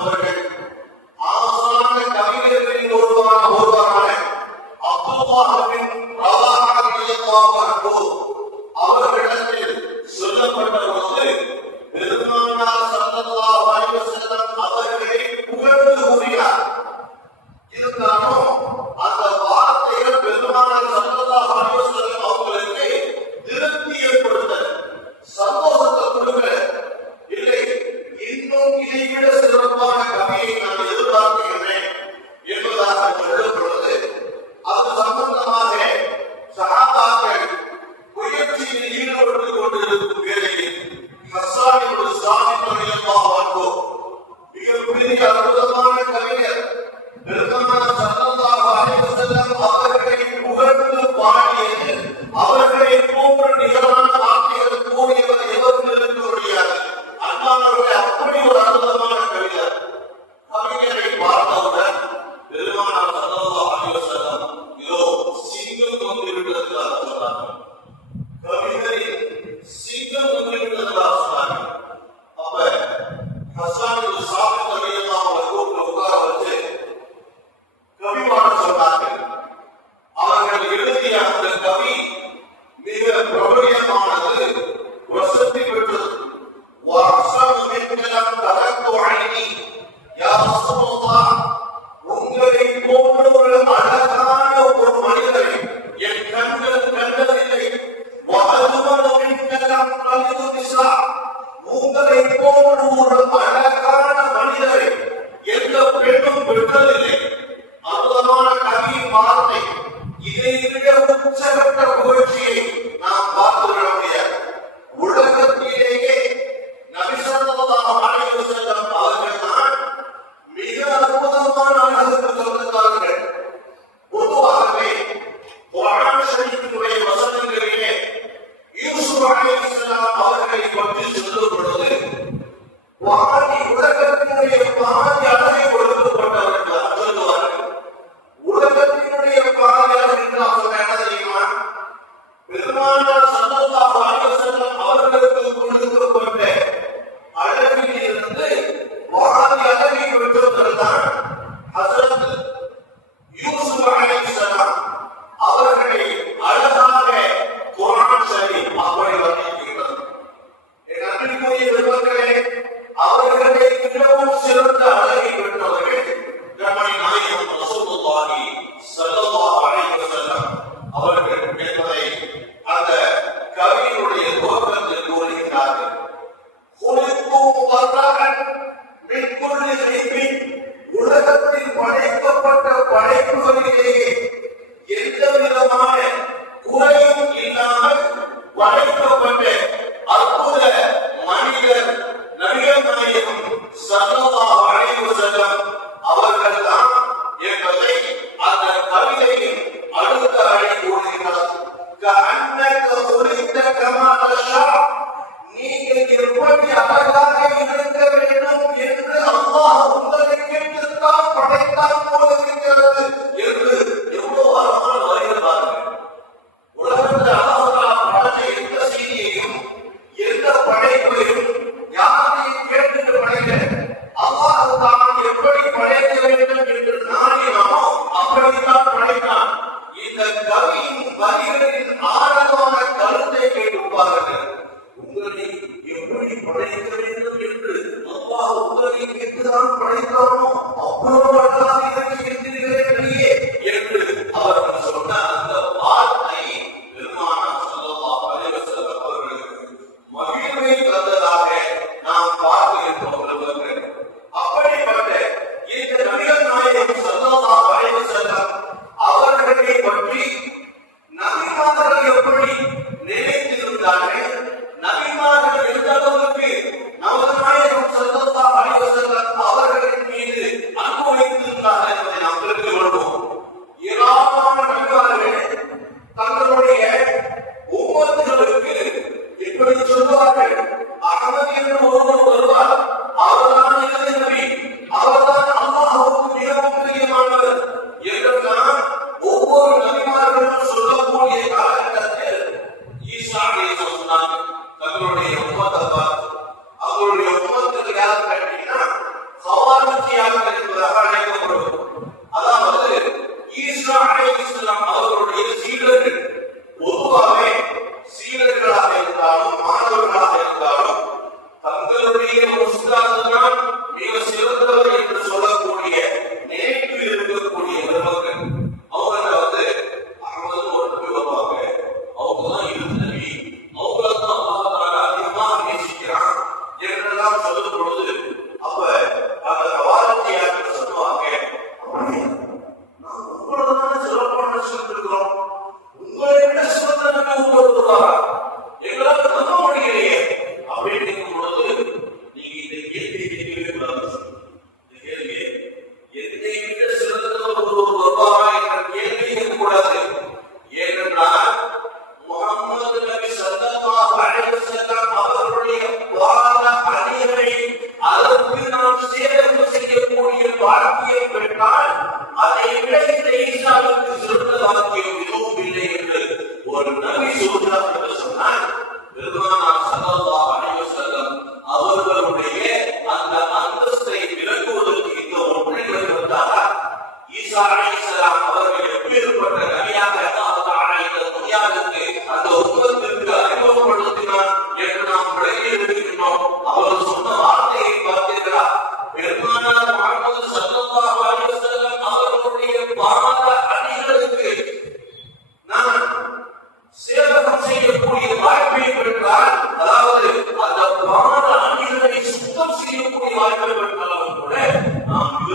அவர்கள் ஆசான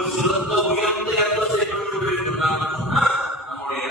சிறந்த உயர்ந்த எந்த செய்ய வேண்டும் என்று நம்முடைய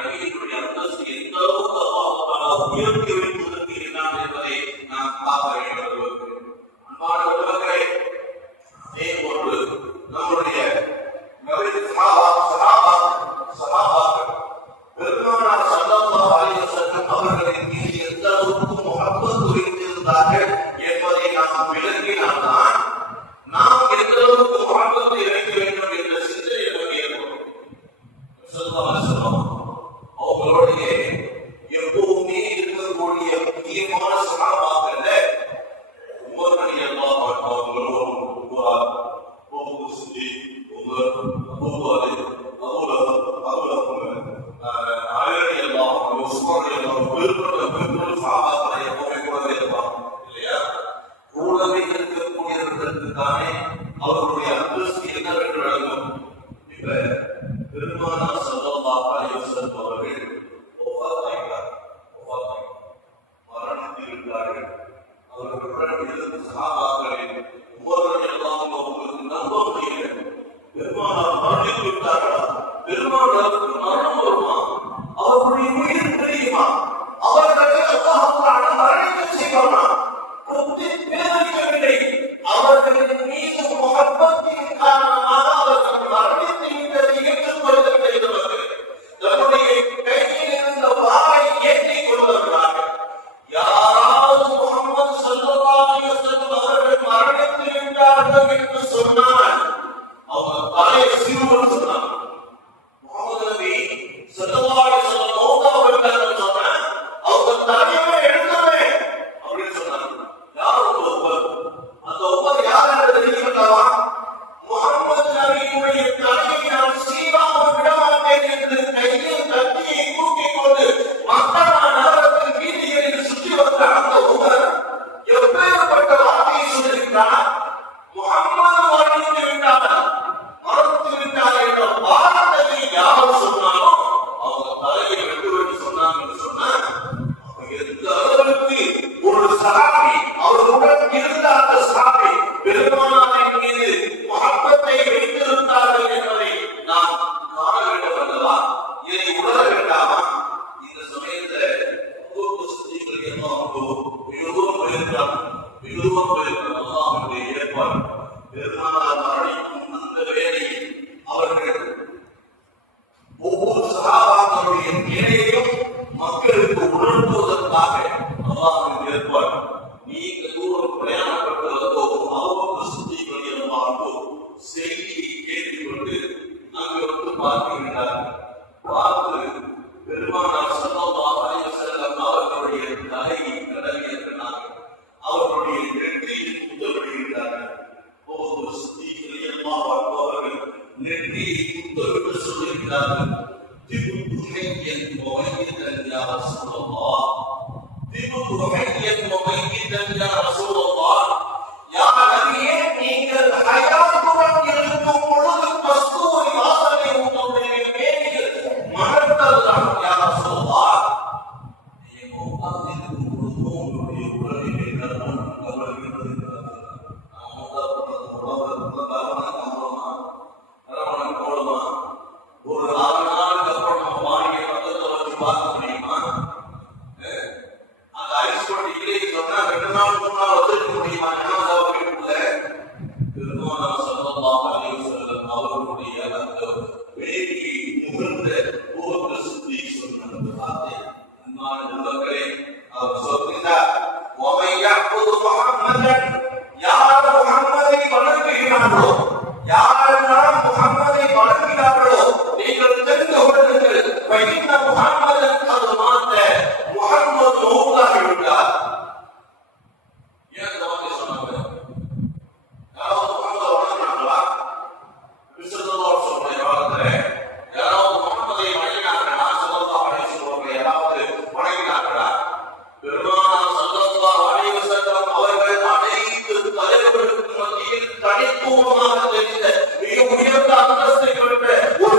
அவங்களுடைய எப்பவுமே இருக்கக்கூடிய முக்கியமான சகாபாக்கள்ல உமர் ரலியல்லாஹு அன்ஹு அவங்களோட அவர்களுடைய அந்தஸ்து என்னவென்று விளங்கும். இப்ப பெருமானார் ஸல்லல்லாஹு அலைஹி வஸல்லம் அவர்கள் மரணித்து விட்டார்கள். அவர்களுடன் இருந்த சஹாபாக்களில் உமர் ரலியல்லாஹு அன்ஹு அவர்களுக்கு நம்ப முடியல. பெருமானார் மரணித்து விட்டார்களா? பெருமானாருக்கு மரணம் வருமா? அவர்களுடைய உயிர் தெரியுமா? அவர்களை அல்லாஹ் தஆலா மரணிக்க செய்வானா? பேரிக்கவில்லை. அவர்களின் மீது முஹப்பத்தின் காரணமாக அவர்கள் மரணித்து விட்டதை ஏற்றுக்கொள்ளவில்லை. தன்னுடைய கையில் இருந்த வாளை ஏற்றிக் கொள்கிறார்கள். யாராவது முஹம்மது ஸல்லல்லாஹு அலைஹி வஸல்லம் அவர்கள் மரணித்து விட்டார்கள் என்று சொன்னால் அவங்க தலையை சிறுவன் சொன்னாங்க. முஹம்மது நபி ஸல்லல்லாஹு அலைஹி வஸல்லம் மௌத்தாவிட்டார்கள் சொன்னா அவங்க தலையை எடுக்கவே அப்படின்னு சொன்னாங்க. யார் அந்த ஒவ்வொரு யாரும் தெரிவிக்கலாமா? முஹம்மது நபியுடைய தலையை நான் சீராக விட மாட்டேன் என்று கையில் கத்தியை தூக்கிக் கொண்டு மக்கள் நகரத்தின் வீதிகளில் சுற்றி வந்த அந்த ஒவ்வொரு எப்பேற்பட்ட வார்த்தையை சொல்லியிருக்கிறார். முஹம்மது மரணித்து விட்டார், மரணித்து விட்டார் என்ற வார்த்தையை யார் சொன்னாலும் அவங்க தலையை வெட்டுவேன் சொன்னாங்க என்று சொன்னார். எந்த அளவிற்கு ஒரு சஹாபி அவர்களுடன் இருந்த அந்த சஹாபி பெருமானாரின் மீது முஹப்பத்தை வைத்திருந்தார்கள் என்பதை நாம் காண வேண்டும் அல்லவா? இதை உணர வேண்டாமா? இந்த சமயத்தில் அல்லாஹ்வுடைய ஏற்பாடு. பெருமானார் மரணிக்கும் அந்த வேளையில் அவர்கள் ஒவ்வொரு சஹாபாக்களுடைய நிலையையும் மக்களுக்கு உணர்த்துவதற்காக அல்லாஹ்வின் ஏற்பாடு. நீங்க தூரம் பிரயாணப்பட்டு வந்தோம் அபூபக்கர் சித்திக் ரலியல்லாஹு அன்ஹு செய்தியை கேட்டுக்கொண்டு அங்கு வந்து பார்க்கிறார்கள். பார்த்து பெருமானார் ஸல்லல்லாஹு அலைஹி வஸல்லம் அவர்களுடைய தலையை தடவியிருக்கிறார்கள். அவர்களுடைய நெற்றியில் குத்தவிடுகிறார்கள். அபூபக்கர் சித்திக் ரலியல்லாஹு அன்ஹு அவர்கள் நெற்றியை குத்தவிட்டு சொல்லுகிறார்கள். திபுத்து ஹய்யன் முவையிதன் யா ரசூலல்லாஹ், திபுத்து ஹய்யன் முவையிதன் யா ரசூலல்லாஹ். யா நபியே, நீங்கள் ஹயாத்துடன் இருக்கும் பொழுது கஸ்தூரி வாசனை உங்களுடைய மேனியில் மணந்ததுதான் யா ரசூலல்லாஹ். மௌத்தாக இருக்கும் பொழுது உங்களுடைய உடலிலே கர்மம் கவலைகிறது. ஒரு 6 நாளுக்கு அப்புறம் நம்ம வாணியை பக்கத்துல வச்சு பார்க்க முடியுமா? அந்த ஐஸ் போட்டு இல்லைன்னு சொன்னா 2 நாள் 3 நாள் வச்சிருக்க முடியுமா? ஜனாசாவை வீட்டுக்குள்ள. பெருமானார் ஸல்லல்லாஹு அலைஹி வஸல்லம் அவர்களுடைய அந்த வேடிக்கை முகர்ந்த அபூபக்கர் சித்திக் சொன்ன வார்த்தை அன்பான நண்பர்களே, அவர் சொல்கிறார், வமை யஅபுது முஹம்மதன், யார் முஹம்மதை வணங்குகிறார்களோ, யாரெல்லாம் முஹம்மதை வணங்குகிறார்களோ நீங்கள் தெரிந்து கொள்ளுங்கள். வைன்ன முஹம்மதன் அது மாத்த முஹம்மது மௌத்தாகி விட்டார். ஏன் இந்த வார்த்தை சொன்னாங்க? யாராவது முஹம்மதை வணங்குறாங்களா? ஸல்லல்லாஹு அலைஹி வஸல்லம் யாராவது முஹம்மதை வணங்கினார்களா? ஸல்லல்லாஹு அலைஹி வஸல்லம் யாராவது வணங்கினார்களா? பெருமானார் ஸல்லல்லாஹு அலைஹி வஸல்லம் அவர்கள் அனைத்து தலைவர்களுக்கு மத்தியில் தனித்துவமாக தெரிந்த மிக உயர்ந்த அந்தஸ்தை பெற்ற ஒரு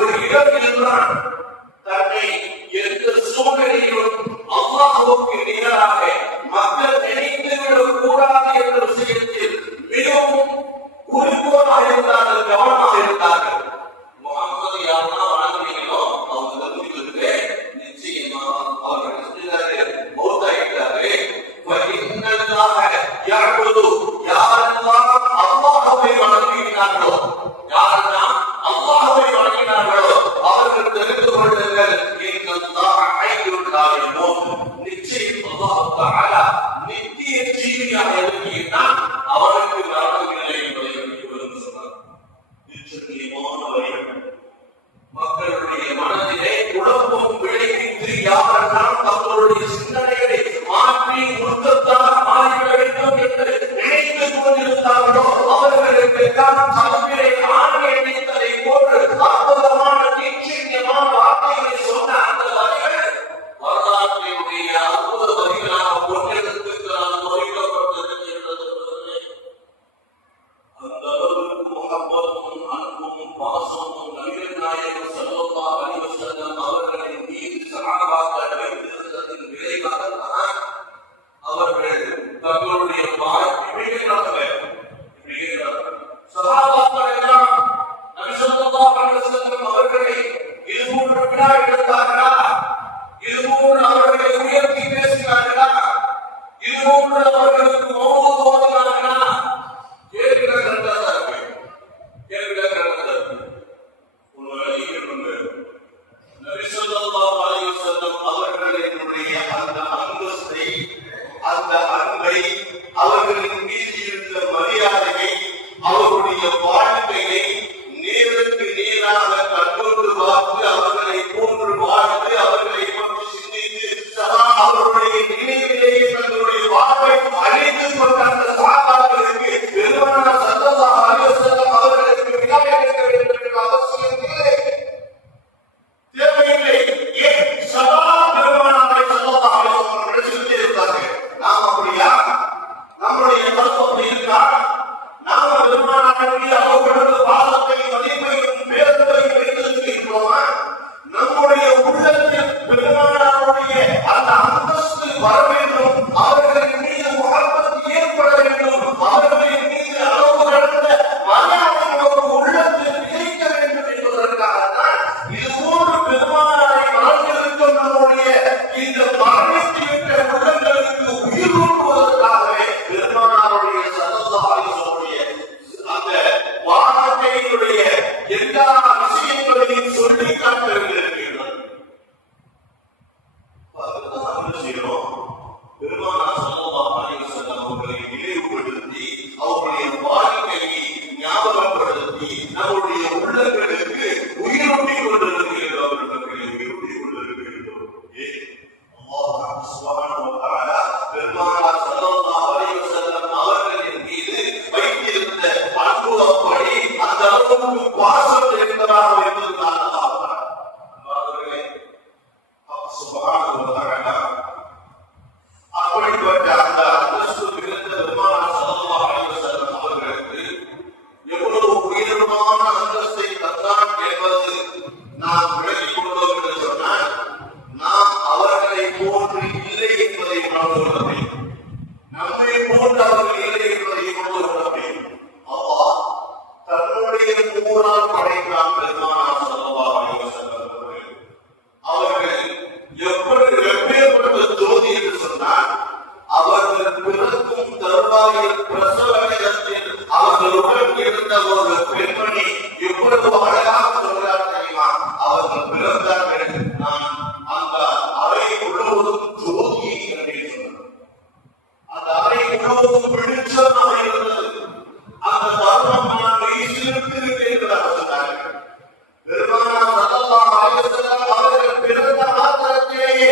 அவர்கள் பிறந்த மாத்திரத்திலேயே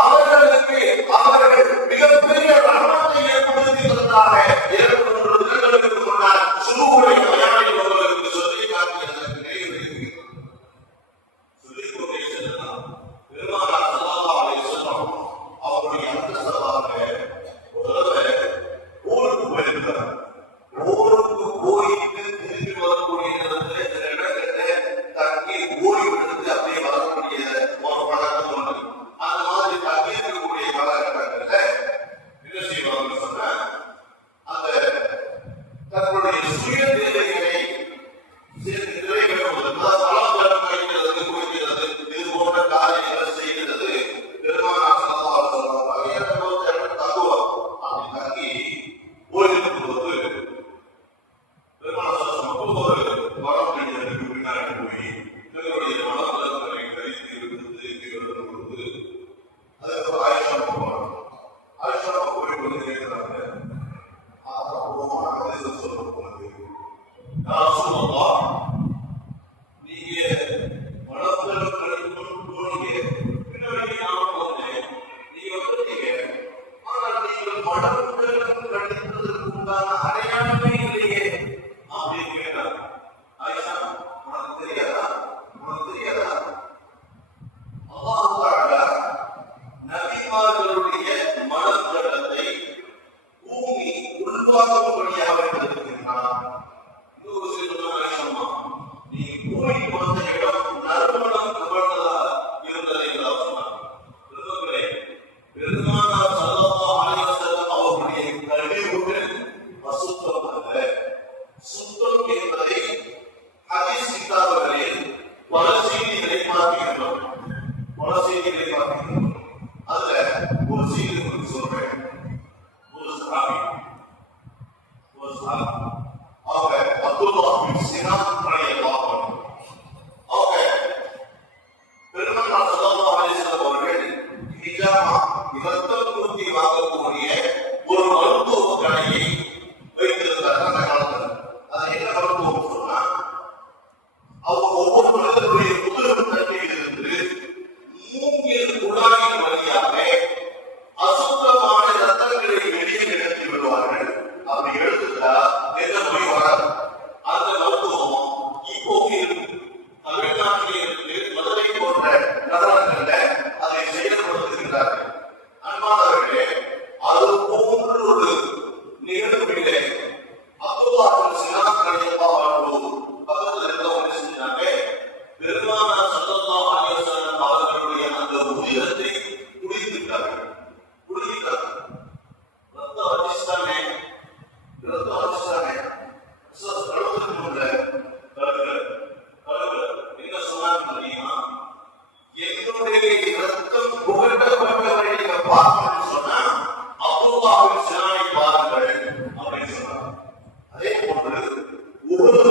அவர்களுக்கு அவர்கள் மிகப்பெரிய ரஹ்மத்தை ஏற்படுத்தி தந்தார்கள். 2 தினங்களுக்கு முன்னால் சுபுடைய பயானை அவர்களுக்கு சொல்லி காட்டியதற்கு சொல்லிக் கொண்டே செல்லலாம். பெருமானார் ஸல்லல்லாஹு அலைஹி வஸல்லம் அவருடைய அந்தஸ்தாக ஒரு தடவை ஊருக்கு போயிருக்கிறார். ஊருக்கு போயிட்டு திரும்பி வரக்கூடிய நேரத்தில் சில இடங்களில் தங்கி ஓய்வு எடுத்து அப்படியே வரக்கூடிய ஒரு பழக்கம் உண்டு. அந்த மாதிரி தங்கி இருக்கக்கூடிய காலகட்டங்களில் என்ன செய்வாங்க சொன்ன அந்த தங்களுடைய சுய தேவைகளை நிறைவேற்றுவது, மலம் கழிக்கிறது, குடிக்கிறது, இது போன்ற காரியங்களை செய்கிறது. பெருமானார் ஸல்லல்லாஹு அலைஹி வஸல்லம் தங்குவார். அப்படி தங்கி ஓய்வு போது பெருமானார் ஸல்லல்லாஹு அலைஹி வஸல்லம் மரம் கழிக்கிறதுக்கு பின்னாடி போய் தங்களுடைய மலங்களை கழித்து எடுத்து கொடுத்து அதுக்கப்புறம் ஆயிஷா போவாங்க. ஆயிஷா போய் கொண்டு கேட்கிறாங்க, நீங்க மலங்களை கழிக்கணும் போனீங்க, பின்னாடி நான் போனேன், நீங்க வந்துட்டீங்க, ஆனால் நீங்கள் மலங்களை கழித்ததற்கு உண்டான அடையாளமே இல்லையே அப்படின்னு கேட்டார். ஆயிஷா, உனக்கு தெரியாதா? உனக்கு தெரியாதா? அல்லாஹ் தஆலா நபிமார்களுடைய மனக்கடத்தை பூமி உள்வாங்கும்படியாக வைத்திருக்கிறார். இன்னொரு சில நீ பூமி வந்த இடம் நறுமணம் கவர்ந்ததா இருந்ததை சொன்னார். பெருமானார் ஸல்லல்லாஹு அலைஹி வஸல்லம் அவருடைய கழிவுகள் அசுத்தம் அல்ல. சுத்தம் என்பதை ஹதீஸ் கிதாபுகளில் பல செய்திகளை பார்க்கிறோம். அதுல ஒரு செய்தி உங்களுக்கு சொல்றேன். ஒரு சஹாபி அவங்க அப்துல்லாஹ் பின் சினான் ரலியல்லாஹு அன்ஹு அவங்க பெருமானார் ஸல்லல்லாஹு அலைஹி வஸல்லம் அவர்கள் ஹிஜாமா இரத்தம் ஊற்றி வாங்கக்கூடிய ஒரு மருத்துவ கடையை வைத்திருந்தார் அந்த காலத்தில். அது என்ன மருத்துவம் சொன்னா, அவங்க ஒவ்வொரு மனிதர்களுடைய முதுகு தட்டில் இருந்து மூங்கில் குழாயின் வழியாக அசுத்தமான ரத்தங்களை வெளியே எடுத்து விடுவார்கள். அப்படி எடுத்துட்டா எந்த நோய் வராது. அந்த மருத்துவம் இப்போ இருக்கு, தமிழ்நாட்டிலே இருக்கு, மதுரை போன்ற நகரங்கள்ல அதை செயல்படுத்துகிறார்கள். அன்பானவர்களே, அது போன்ற ஒரு நிகழ்விலே அப்துல்லாஹ் பின் சினான் ரலியல்லாஹு அன்ஹு பக்கத்தில் இருந்தவங்க செஞ்சாங்க. பெருமானார் ஸல்லல்லாஹு அலைஹி வஸல்லம் அவர்களுடைய அந்த உயிரத்தை குடித்துட்டார்கள். ரத்தம் அடிச்சானே என்ன சொன்னாங்க தெரியுமா? என்னுடைய ரத்தம் புகட்டப்பட்டவரை நீங்க பார்க்கணும்னு சொன்னா அப்துல்லாஹ் பின் சினானை பாருங்கள் அப்படின்னு சொன்னாங்க. அதே போன்று உஹது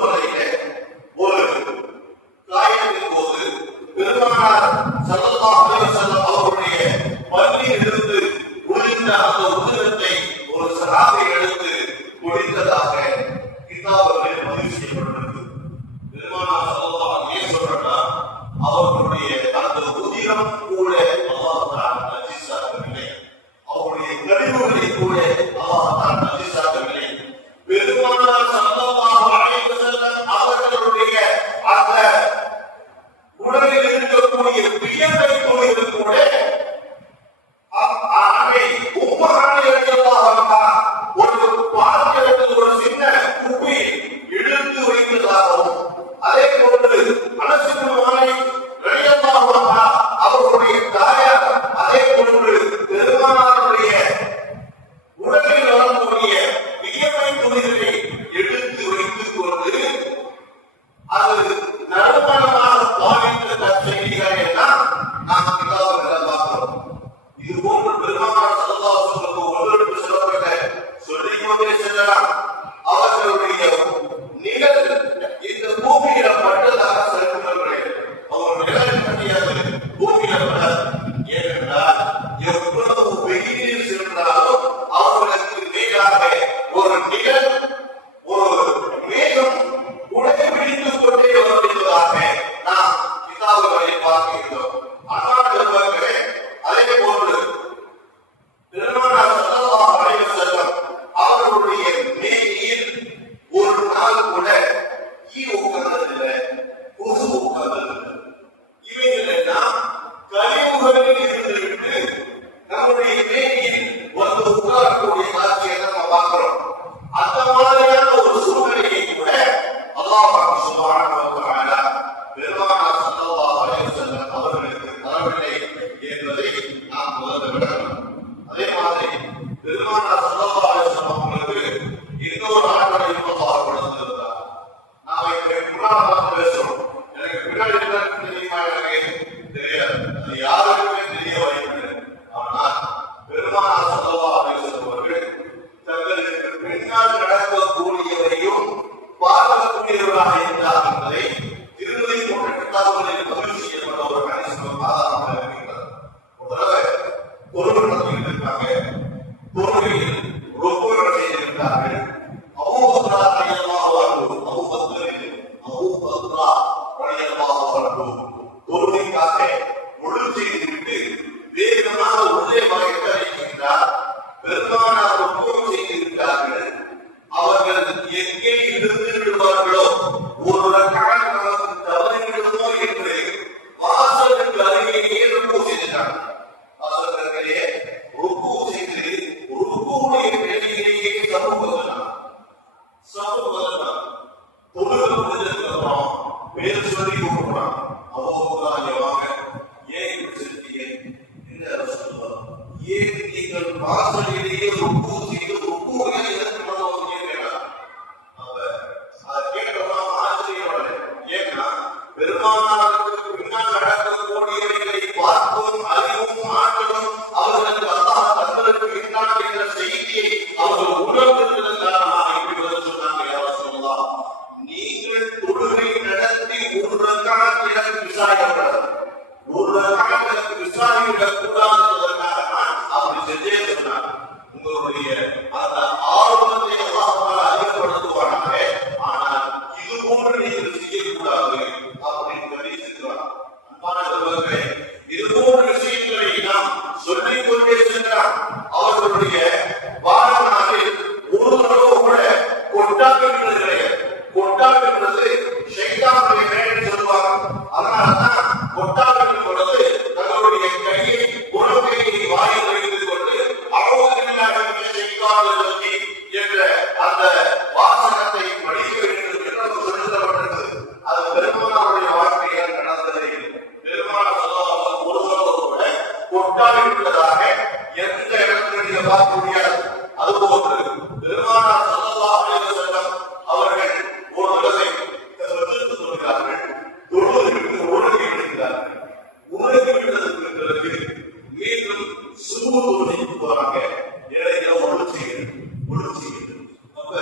கூட ஈ உட்கார்ந்ததில்லை, கொசு உட்கார்ந்ததில்லை. இவைகள் எல்லாம் கழிவுகளில் இருந்துவிட்டு நம்முடைய மேனியில் வந்து உட்காரக்கூடிய காட்சியை நம்ம பார்க்கிறோம். அந்த மாதிரியான ஒரு சூழ்நிலையை கூட அல்லாஹ் சுப்ஹானஹு வ தஆலா பெருமானார் ஸல்லல்லாஹு அலைஹி வஸல்லம் அவர்களுக்கு தரவில்லை என்பதை நாம் முதல்ல விளக்கணும். அதே மாதிரி பெருமானார் ஸல்லல்லாஹு அலைஹி வஸல்லம் அவர்களுக்கு இன்னொரு ஆற்றலையும் அல்லாஹ் கொடுத்திருக்கிறார். நாம இப்ப முன்னாடி பேசுறோம், எனக்கு பின்னாடி தெரியுமா, எனக்கு தெரியாது, அது யாருக்குமே தெரிய வாய்ப்பில்லை. ஆனால் பெருமானார் ஸல்லல்லாஹு அலைஹி வஸல்லம் அவர்கள் தங்களுக்கு பின்னால் நடக்கக்கூடியவரையும் பார்க்கக்கூடியவராக இருந்தார் என்பதை திருமதி போன்ற கிதாபுகளில் பதிவு செய்யப்பட்ட ஒரு ஹதீஸ் ஆதாரமாக இருக்கிறது. ஒரு தடவை பொருள் நடத்திட்டு இருக்காங்க, பொருளில் ருக்கு செய்திருக்கிறார்கள். அபூ பக்ரா ரலியல்லாஹு அன்ஹு, அபூ பக்ரா ரலியல்லாஹு அன்ஹு பொருளுக்காக முழு செய்துவிட்டு வேகமாக உள்ளே வரைக்க அழைக்கின்றார். பெருமானார் ருக்கு செய்திருக்கிறார்கள். அவர்கள் எங்கே இருந்து விடுவார்களோ, ஒரு ரக்காத் நமக்கு தவறிவிடுமோ என்று வாசலுக்கு அருகிலேயே ருக்கு செய்தார். வாசலுக்கு அருகிலேயே ருக்கு செய்து ருக்குவுடைய வெளியிலேயே சமூகத்தான் தொழுக முடிஞ்சதுக்கு அப்புறம் வேறு சொல்லி கூப்பிடுறான். அவங்க வாங்க, ஏன் இப்படி செஞ்சீங்க, என்ன சொல்லுவாங்க, ஏன் நீங்கள் வாசலிலேயே ருக்கு செய்து ருக்குவை எதற்கு பண்ணுவாங்க கேட்கலாம். அதை கேட்டோம்னா ஆச்சரியப்படலை. ஏன்னா பெருமானாருக்கு பின்னால் நடக்கக்கூடியவர்களை பார்க்கும் அறிவும் ஆற்றலும் அவர்களுக்கு அல்லாஹ் தங்களுக்கு பின்னால் என்ற செய்தியை அவர்கள் உணர்ந்திருந்ததன் காரணமாக இப்படி பதில் சொன்னாங்க. யார் சொல்லலாம், நீங்கள் தொழுகை நடத்தி ஒரு ரக்காத் எனக்கு விசாரிக்கப்படாது, ஒரு ரக்காத் எனக்கு விசாரிவிடக் கூடாது என்பதற்காக நான் அப்படி செஞ்சே சொன்னார். உங்களுடைய அந்த ஆர்வத்தை அல்லாஹ் அதிகப்படுத்துவானாக, ஆனால் இது போன்று நீங்கள் செய்யக்கூடாது அப்படின்னு தெரிவித்திருக்கிறார். அன்பானவர்களே, இது போன்ற விஷயங்களை நாம் சொல்லிக் கொண்டே சென்றால் அவர்களுடைய வாழ்நாளில் ஒரு தடவை கூட கொட்டாக்குகிறது கிடையாது. கொட்டாக்குகிறது ஷைத்தானுடைய வேலை சொல்லுவாங்க. அதனாலதான் கொட்டாக்குகிற பொழுது தங்களுடைய கையை உணவுகையை வாயில் வைத்துக் கொண்டு என்ற அந்த வாசகத்தை படிக்க வேண்டும் என்று சொல்லிடப்பட்டிருக்கிறது. அது பெருமானாருடைய வாழ்க்கையில் நடந்ததை பெருமானார் ஸல்லல்லாஹு ஒரு தடவை கூட கொட்டாவிட்டதாக எந்த இடத்தில் நீங்க பார்க்க முடியாது. அதுபோன்று பெருமானார் ஸல்லல்லாஹு அலைஹி வஸல்லம் அவர்கள் ஒரு தடவை சொல்கிறார்கள், தொழுகைக்கு ஒழுங்கி விடுகிறார்கள். ஒழுங்கி விடுவதற்கு பிறகு மீண்டும் சுபு தொழுகைக்கு போறாங்க. இடையில ஒழு செய்யணும். அப்ப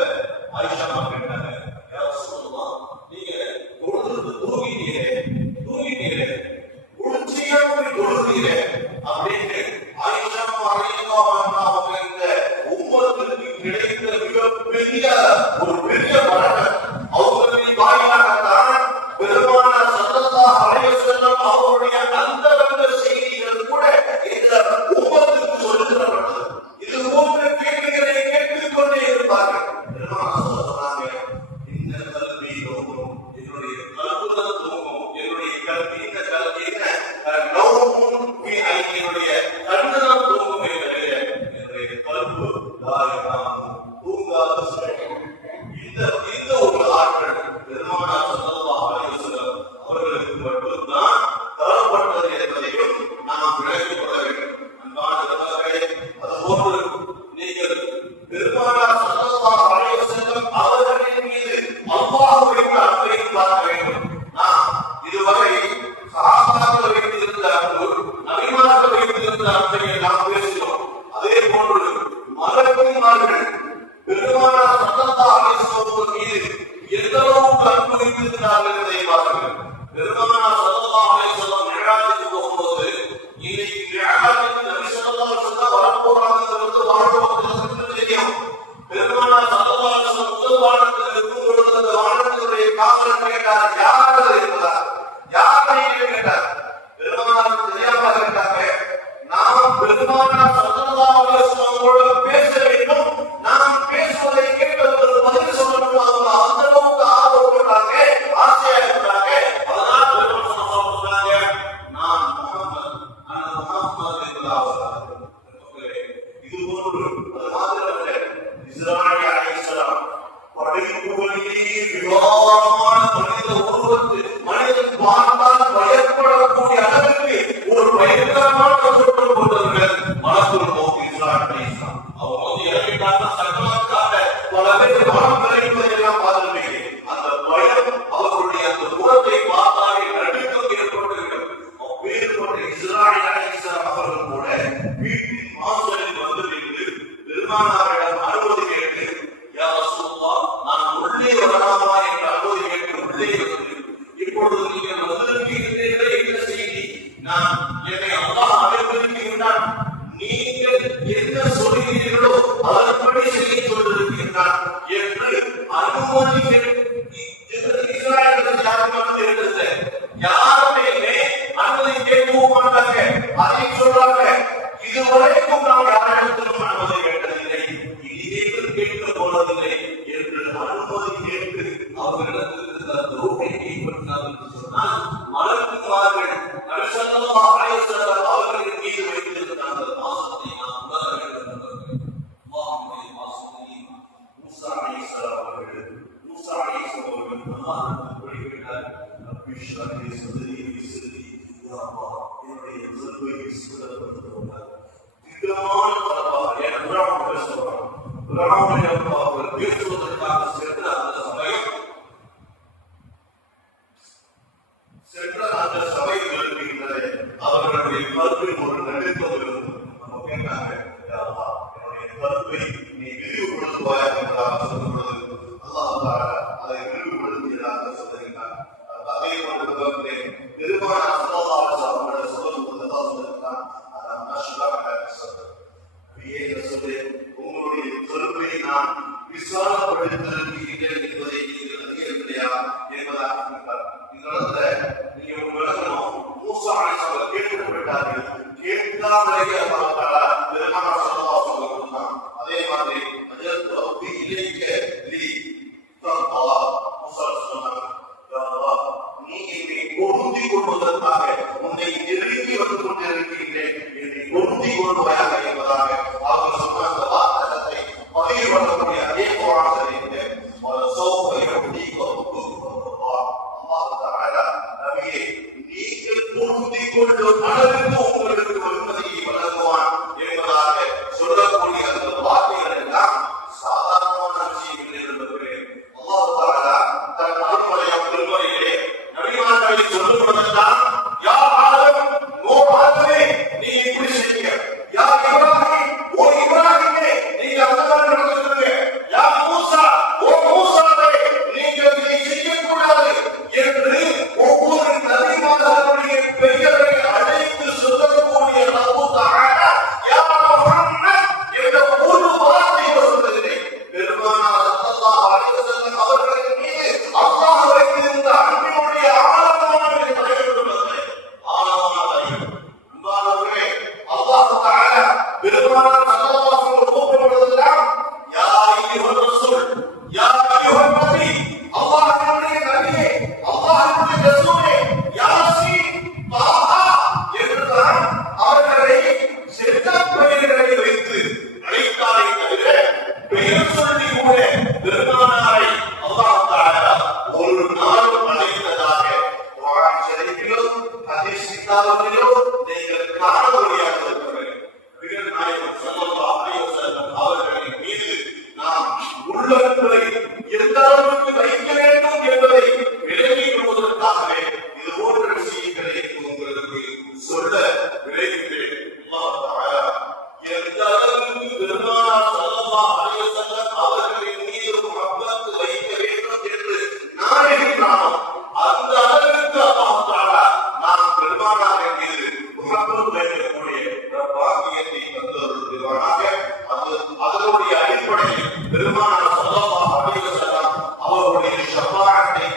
ஆயிஷா கேட்டாங்க, யார் சொல்லலாம், நீங்க தொழுது தூங்கினீரே உச்சியாக தொழுகிறீரே அப்படின்னு ஆயிஷா அவங்க இந்த உம்மத்துக்கு கிடைத்த மிகப்பெரிய ஒரு பெரிய வரலாறு. அவர்களின் வாயிலாகத்தான் பெருமானார் ஸல்லல்லாஹு அலைஹி வஸல்லம் அவருடைய அந்த செய்திகள் கூட இந்த உம்மத்துக்கு சொல்லித்தரப்பட்டது. இது போன்ற கேள்விகளை கேட்டுக்கொண்டே இருப்பார்கள். இந்த கல்வி நோக்கம், என்னுடைய கல்புதான் தூங்கும், என்னுடைய கல்வி இந்த கல்வி என்ன நோக்கும், என்னுடைய கண்ணுதான் தூங்கும், என்னுடைய கல்பு தூங்காத இந்த ஒரு ஆற்றல் பெருமானார் ஸல்லல்லாஹு அலைஹி வஸல்லம் அவர்களுக்கு மட்டும்தான் தரப்பட்டது என்பதையும் நாம் விளங்கிக் கொள்ள வேண்டும். அன்பானவர்களே, அதுபோன்று நீங்கள் பெருமானார் ஸல்லல்லாஹு அலைஹி வஸல்லம் அவர்களின் மீது அல்லாஹ்வுடைய அன்பை பார்க்க வேண்டும். நாம் இதுவரை சஹாபாக்கள் வைத்திருந்த அன்பு, நபிமார்கள் வைத்திருந்த அன்பை நாம் பேசினோம். அதே போன்று மலக்குமார்கள் பெருமானார் ஸல்லல்லாஹு அலைஹி வஸல்லம் மீது எந்த அளவுக்கு அன்பு வைத்திருக்கிறார்கள் என்பதை பாருங்கள். பெருமானார் ஸல்லல்லாஹு அலைஹி வஸல்லம் மிஅராஜுக்கு போகும்போது, இன்னைக்கு மிஅராஜுக்கு நபி ஸல்லல்லாஹு அலைஹி வஸல்லம் வரப்போறாங்கிறது வாழ்க்கைக்கு தெரியும். பெருமானார் ஸல்லல்லாஹு அலைஹி வஸல்லம் முதல் வானத்தில் இருக்கும் பொழுது அந்த வானத்தினுடைய காவலர் கேட்டார், யார் இருக்கிறார், யார் கேட்டார். பெருமானாருக்கு தெரியாம கேட்டாங்க, நாம் பெருமானார் ஸல்லல்லாஹு அலைஹி வஸல்லம் பேச வேண்டும், நாம் பேசுவதை கேட்பதற்கு பதில் சொல்லணும். அந்த அளவுக்கு விகாரமான மனித உருவத்து மனிதன் பார்த்தால் பயப்படக்கூடிய அளவுக்கு ஒரு பயங்கரமான தோற்றம் கொண்டவர்கள் மலக்குள் மௌத் இஸ்ராயீல் அலைஹிஸ்ஸலாம். அவங்க வந்து இறங்கிட்டாங்க சக்கரத்துக்காக பல பேர் மனம் கரைவதையெல்லாம் பார்த்திருப்பீங்க. அந்த பயம் அவர்களுடைய அந்த முகத்தை பார்த்தாலே நடுக்கம் ஏற்பட்டிருக்கிறது. அப்பேற்பட்ட இஸ்ராயீல் அலைஹிஸ்ஸலாம் அவர்கள் கூட வீட்டின் வாசலில் வந்து நின்று பெருமானாரிடம் அனுமதி கேட்டு, யா ரசூலுல்லாஹ், நான் உள்ளே வரலாமா என்று அனுமதி கேட்டு உள்ளே வந்து, இப்பொழுது நீங்கள் வந்திருக்கிறீர்களே என்ன செய்தி? நான் என்னை அல்லாஹ் அனுமதிக்கின்றான், நீங்கள் என்ன சொல்கிறீர்களோ அதன்படி செய்ய சொல்லிருக்கின்றான் என்று அனுமதி யாருமே அனுமதி கேட்கவும் மாட்டாங்க. அதை சொல்றாங்க, இதுவரைக்கும் நாம் யாரிடத்திலும் அனுமதி கேட்டதில்லை, இனிமேல் கேட்க போனதில்லை என்று அனுமதி கேட்டு அவர்களிடத்திற்கு அந்த ரூபை கைப்பற்றினார் என்று சொன்னால், மலக்குமார்கள் நபி ஸல்லல்லாஹு அலைஹி வஸல்லம் அவர்களின் மீது வைத்திருந்த அந்த பாசத்தை நாம் உணர வேண்டும். அல்லாஹ்வுடைய பாசத்தை மூசா அலைஹிஸ்ஸலாம் அவர்கள் குறிப்பிட்டார். அபிஷாகி சதரி விசதி யா அல்லாஹ், என்னுடைய கல்வை சுத்தப்படுத்துவார். திடமான தலவா என் குர்ஆன் பேசுவார். குர்ஆனை அவர் பேசுவதற்காக சென்ற அந்த சபையில் இருக்கின்றன. அவர்களுடைய கல்வியில் ஒரு நடுக்கம் இருந்தது. நம்ம கேட்டாங்க, யா அல்லாஹ், என்னுடைய கல்வை நீ விரிவுபடுத்துவாயாக என்பதாக சொல்லும் பொழுது அல்லாஹ் தஆலா அதை விரிவுபடுத்தியதாக சொல்லுகிறார். அதே போன்ற பெருமானார் ஸல்லல்லாஹு அலைஹி வஸல்லம் அவர்கள் சொல்லும் பொழுது அல்லாஹ் சொல்லுகிறார், அலம் நஷ்ரஹ் லக சத்ரக், நபியே ரசூலே, உங்களுடைய கல்வை நான் விசாலப்படுத்தியிருக்கிறேன் என்பதை நீங்கள் அறியவில்லையா என்பதாக சொன்னார். இதனால நீங்க விளக்கணும். மூசா அலைஹிஸ்ஸலாம் கேட்கப்பட்டார்கள், கேட்காமலேயே அல்லாஹ் தஆலா பெருமானார் ஸல்லல்லாஹு அலைஹி வஸல்லம் சொன்னார். அதே மாதிரி அஜல் ரப்பி இலைக்க லி தக்வா, மூசா சொன்னார், யா அல்லாஹ், நீ என்னை பொருந்திக் கொள்வதற்காக உன்னை நெருங்கி வந்து கொண்டிருக்கிறேன், என்னை பொருந்திக் கொள்வாயாக என்பதாக அவர் சொன்ன அந்த வார்த்தையை பதிவு பண்ணக்கூடிய அதே குர்ஆனில் இருந்து சௌஃப யுஹ்திக்கும் அல்லாஹ் தஆலா நபியே, நீங்கள் பொருந்திக் கொள்ளும் அளவுக்கு உங்களுக்கு வெகுமதியை வழங்குவான் என்பதாக சொல்லக்கூடிய அந்த வார்த்தைகள் எல்லாம் சாதாரணமான விஷயங்கள் என்பது அல்லாஹ் தஆலா தன் அருள்மறையாம் திருமறையிலே நபிமார்களை சொல்லுவதெல்லாம், யா ஆதம், ஓ ஆதமே, நீ இப்படி செய்யுங்க. யா இப்ராஹிம், ஓ இப்ராஹிமே, நீங்க அந்த மாதிரி நடந்துருங்க. யா மூசா, ஓ மூசாவே, நீங்கள் இதை செய்யக்கூடாது என்று ஒவ்வொரு நபிமார்களுடைய பெயரை அழைத்து சொல்லக்கூடிய அல்லாஹ் தஆலா யா முஹம்மத் என்ற ஒரு வார்த்தை சொல்லுகிறேன். பெருமானார் ஸல்லல்லாஹு அலைஹி வஸல்லம் அவர்களின் மீது அல்லாஹ் வைத்திருந்த அன்பினுடைய ஆழமான தயவுள்ளது. அன்பானவர்களே, அல்லாஹ் தஆலா பெருமானார் ஸல்லல்லாஹு அலைஹி வஸல்லம் கூப்பிடுவதெல்லாம் யா அய்யுஹர் ரசூல், யா அய்யுஹன் நபி, அல்லாஹ்வுடைய நபியே, அல்லாஹ்வுடைய ரசூலே, யாசீன், தாஹா என்றுதான் அவர்களை செல்ல பெயர்களை வைத்து அழைத்தாரே தவிர பெயர் சொல்லி கூட பெருமானாரை அல்லாஹ் தஆலா ஒரு நாளும் அழைத்ததாக குர்ஆன் ஷரீஃபிலும் ஹதீஸ் கிதாபிலும் நீங்கள் காண முடியாது இருக்கிறது. நபிகள் நாயகம் ஸல்லல்லாஹு அலைஹி வஸல்லம் அவர்களின் மீது நாம் உள்ளங்களை எந்த அளவுக்கு வைக்க வேண்டும் என்பதை விளங்கிக் கொள்வதற்காகவே இது போன்ற விஷயங்களை உங்களுக்கு சொல்ல விளைவிக்கிறேன். அல்லாஹ் தஆலா எந்த அளவுக்கு பெருமானார் ஸல்லல்லாஹு அலைஹி வஸல்லம் அவர்களின் மீது முஹப்பத் வைக்க வேண்டும் என்று நாடுகின்றானோ அந்த அளவுக்கு அல்லாஹ் தஆலா நாம் பெருமானாரின் மீது முஹப்பத் வைக்கக்கூடிய பாக்கியத்தை தந்தருள்வானாக. அதனுடைய அடிப்படையில் பெருமானார் ஸல்லல்லாஹு அலைஹி வஸல்லம் அவருடைய ஷஃபாஅத்தை